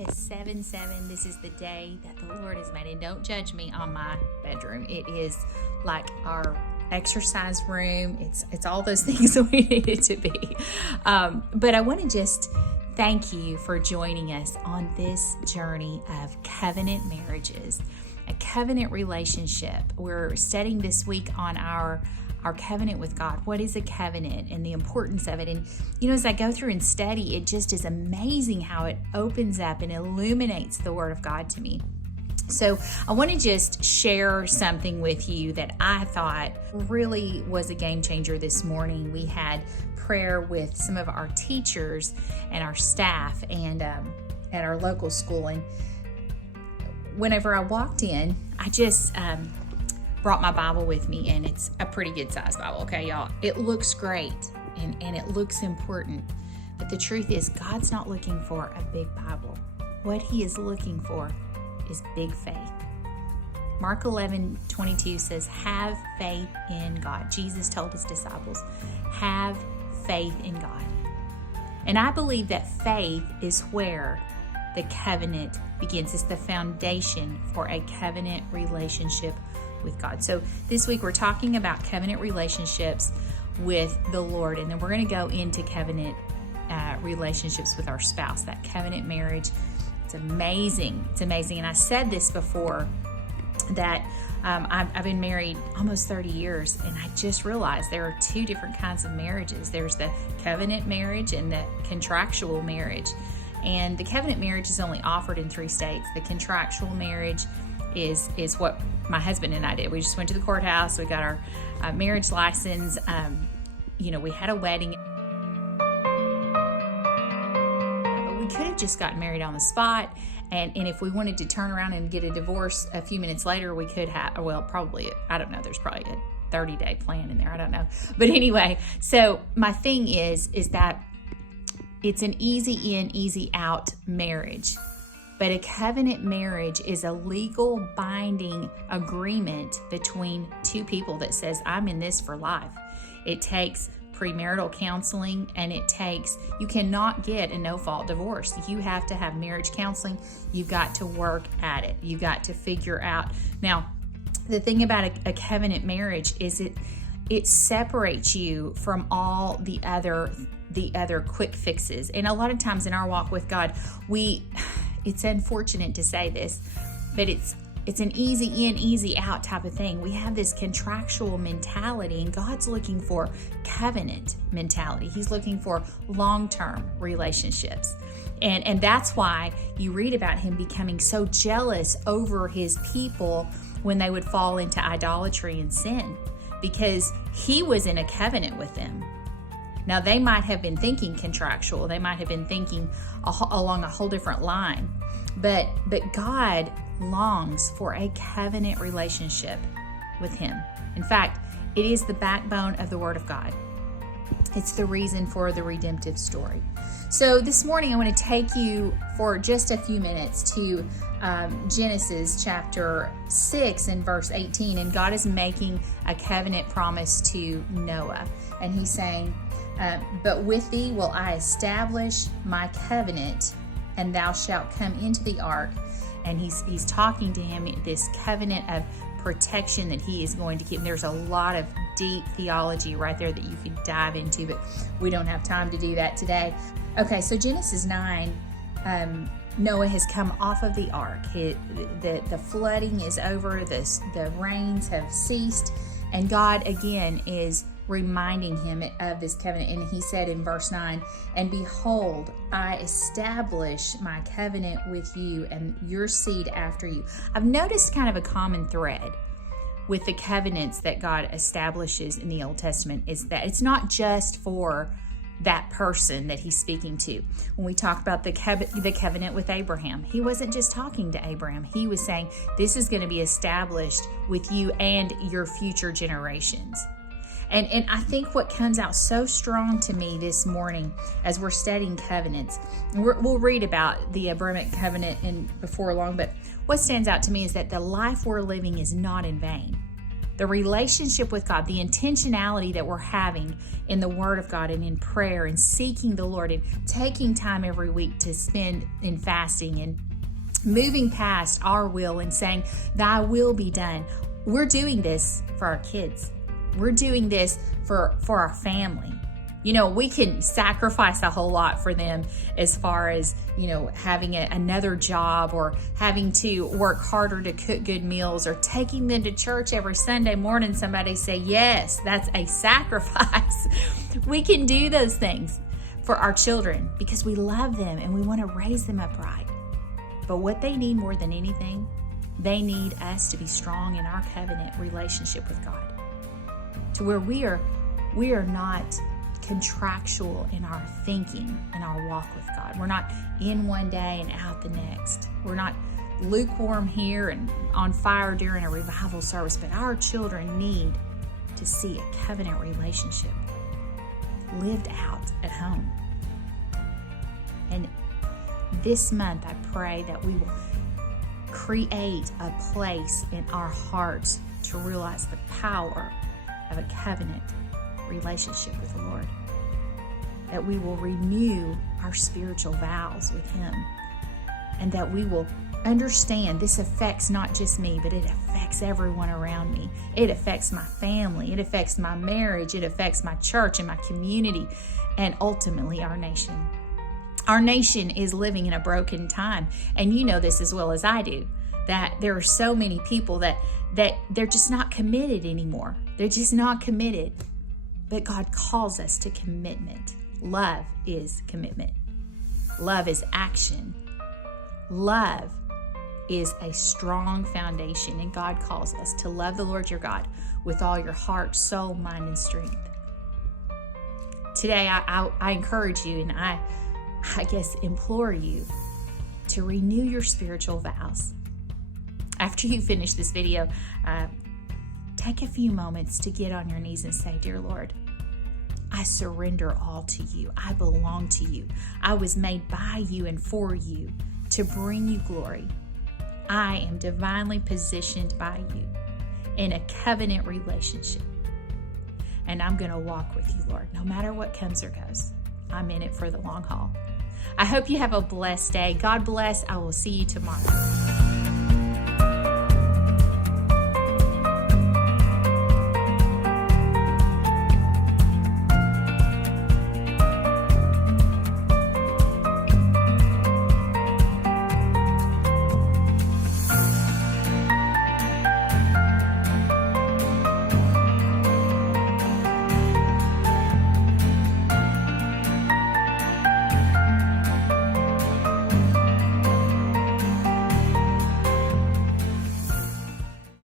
Micah 7:7. This is the day that the Lord has made. And don't judge me on my bedroom. It is like our exercise room. It's all those things that we need it to be. But I want to just thank you for joining us on this journey of covenant marriages, a covenant relationship. We're studying this week on our covenant with God. What is a covenant and the importance of it? And, as I go through and study, it just is amazing how it opens up and illuminates the Word of God to me. So I want to just share something with you that I thought really was a game changer this morning. We had prayer with some of our teachers and our staff and at our local school. And whenever I walked in, I just brought my Bible with me, and it's a pretty good size Bible, okay, y'all? It looks great and it looks important, but the truth is God's not looking for a big Bible. What He is looking for is big faith. Mark 11:22 says, have faith in God. Jesus told His disciples, have faith in God. And I believe that faith is where the covenant begins. It's the foundation for a covenant relationship with God. So this week we're talking about covenant relationships with the Lord, and then we're going to go into covenant relationships with our spouse, that covenant marriage. It's amazing. It's amazing. And I said this before that I've been married almost 30 years, and I just realized there are two different kinds of marriages. There's the covenant marriage and the contractual marriage. And the covenant marriage is only offered in 3 states. The contractual marriage is what my husband and I did. We just went to the courthouse. We got our marriage license. We had a wedding. But we could have just gotten married on the spot. And if we wanted to turn around and get a divorce a few minutes later, we could have, probably, I don't know, there's probably a 30-day plan in there. I don't know. But anyway, so my thing is that it's an easy in, easy out marriage. But a covenant marriage is a legal binding agreement between two people that says, I'm in this for life. It takes premarital counseling, and you cannot get a no-fault divorce. You have to have marriage counseling. You've got to work at it. You've got to figure out. Now, the thing about a covenant marriage is it separates you from all the other quick fixes. And a lot of times in our walk with God, it's unfortunate to say this, but it's an easy in, easy out type of thing. We have this contractual mentality, and God's looking for covenant mentality. He's looking for long-term relationships. And that's why you read about Him becoming so jealous over His people when they would fall into idolatry and sin, because He was in a covenant with them. Now, they might have been thinking contractual. They might have been thinking along a whole different line. But God longs for a covenant relationship with Him. In fact, it is the backbone of the Word of God. It's the reason for the redemptive story. So this morning, I want to take you for just a few minutes to Genesis chapter 6 and verse 18. And God is making a covenant promise to Noah. And He's saying, but with thee will I establish my covenant, and thou shalt come into the ark. And he's talking to him this covenant of protection that He is going to keep. And there's a lot of deep theology right there that you could dive into, but we don't have time to do that today. Okay, so Genesis 9, Noah has come off of the ark. The flooding is over. The rains have ceased, and God again is reminding him of this covenant. And He said in verse 9, and behold, I establish my covenant with you and your seed after you. I've noticed kind of a common thread with the covenants that God establishes in the Old Testament is that it's not just for that person that He's speaking to. When we talk about the covenant with Abraham, He wasn't just talking to Abraham. He was saying, this is going to be established with you and your future generations. And I think what comes out so strong to me this morning as we're studying covenants, we'll read about the Abrahamic covenant before long, but what stands out to me is that the life we're living is not in vain. the relationship with God, the intentionality that we're having in the Word of God and in prayer and seeking the Lord and taking time every week to spend in fasting and moving past our will and saying, thy will be done. We're doing this for our kids. We're doing this for our family. You know, we can sacrifice a whole lot for them as far as, you know, having another job or having to work harder to cook good meals or taking them to church every Sunday morning. Somebody say, yes, that's a sacrifice. We can do those things for our children because we love them and we want to raise them up right. But what they need more than anything, they need us to be strong in our covenant relationship with God, to where we are not contractual in our thinking and our walk with God. We're not in one day and out the next. We're not lukewarm here and on fire during a revival service, but our children need to see a covenant relationship lived out at home. And this month, I pray that we will create a place in our hearts to realize the power of a covenant relationship with the Lord. That we will renew our spiritual vows with Him. And that we will understand this affects not just me, but it affects everyone around me. It affects my family. It affects my marriage. It affects my church and my community, and ultimately our nation. Our nation is living in a broken time. And you know this as well as I do, that there are so many people that they're just not committed anymore. They're just not committed. But God calls us to commitment. Love is commitment. Love is action. Love is a strong foundation, and God calls us to love the Lord your God with all your heart, soul, mind, and strength. Today, I encourage you, and I guess implore you to renew your spiritual vows. After you finish this video, take a few moments to get on your knees and say, dear Lord, I surrender all to you. I belong to you. I was made by you and for you to bring you glory. I am divinely positioned by you in a covenant relationship. And I'm going to walk with you, Lord, no matter what comes or goes. I'm in it for the long haul. I hope you have a blessed day. God bless. I will see you tomorrow.